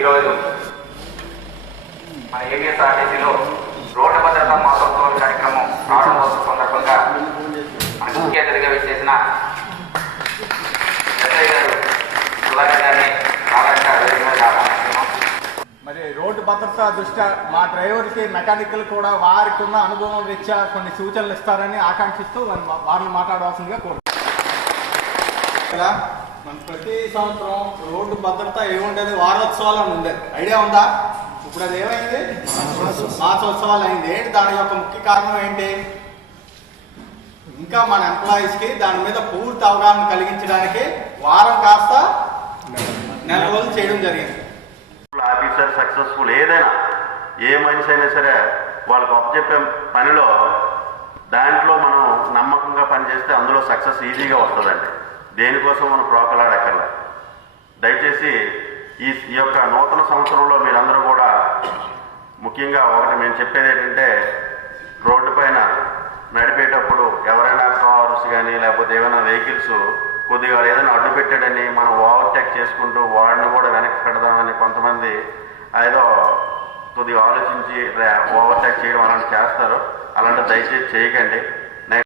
ఈరోజు మన ఏపీఎస్ఆర్టీసీలో రోడ్డు భద్రతా మాసోత్సవం కార్యక్రమం ప్రారంభోత్సవ సందర్భంగా మనకు ముఖ్య అతిథిగా విచ్చేసిన మరి రోడ్డు భద్రత దృష్ట్యా మా డ్రైవర్కి మెకానిక్లు కూడా వారికి ఉన్న అనుభవం రీత్యా కొన్ని సూచనలు ఇస్తారని ఆకాంక్షిస్తూ వారిని- మాట్లాడవలసిందిగా కోరు మనం ప్రతి సంవత్సరం రోడ్డు భద్రత ఏముండేది? వారోత్సవాలు అని ఉండేది ఐడియా ఉందా? ఇప్పుడు అది ఏమైంది? మాసోత్సవాలు అయింది. ఏంటి? దాని యొక్క ముఖ్య కారణం ఏంటి? ఇంకా మన ఎంప్లాయీస్కి దాని మీద పూర్తి అవగాహన కలిగించడానికి వారం కాస్త నెల రోజులు చేయడం జరిగింది. ఆఫీసర్ సక్సెస్ఫుల్ ఏదైనా ఏ మనిషి అయినా సరే వాళ్ళకు అప్పచెప్పే పనిలో దాంట్లో మనం నమ్మకంగా పనిచేస్తే అందులో సక్సెస్ ఈజీగా వస్తుందండి. దేనికోసం మనం ప్రోకలాడక్కర్లే. దయచేసి ఈ ఈ యొక్క నూతన సంవత్సరంలో మీరందరూ కూడా ముఖ్యంగా ఒకటి మేము చెప్పేది ఏంటంటే రోడ్డు పైన నడిపేటప్పుడు ఎవరైనా కార్స్ కానీ లేకపోతే ఏమైనా వెహికల్స్ కొద్దిగా ఏదైనా అడ్డు పెట్టాడని మనం ఓవర్టేక్ చేసుకుంటూ వాడిని కూడా వెనక్కి పెడదామని కొంతమంది ఏదో కొద్దిగా ఆలోచించి ఓవర్టేక్ చేయడం అలాంటి చేస్తారు. అలాంటి దయచేసి చేయకండి.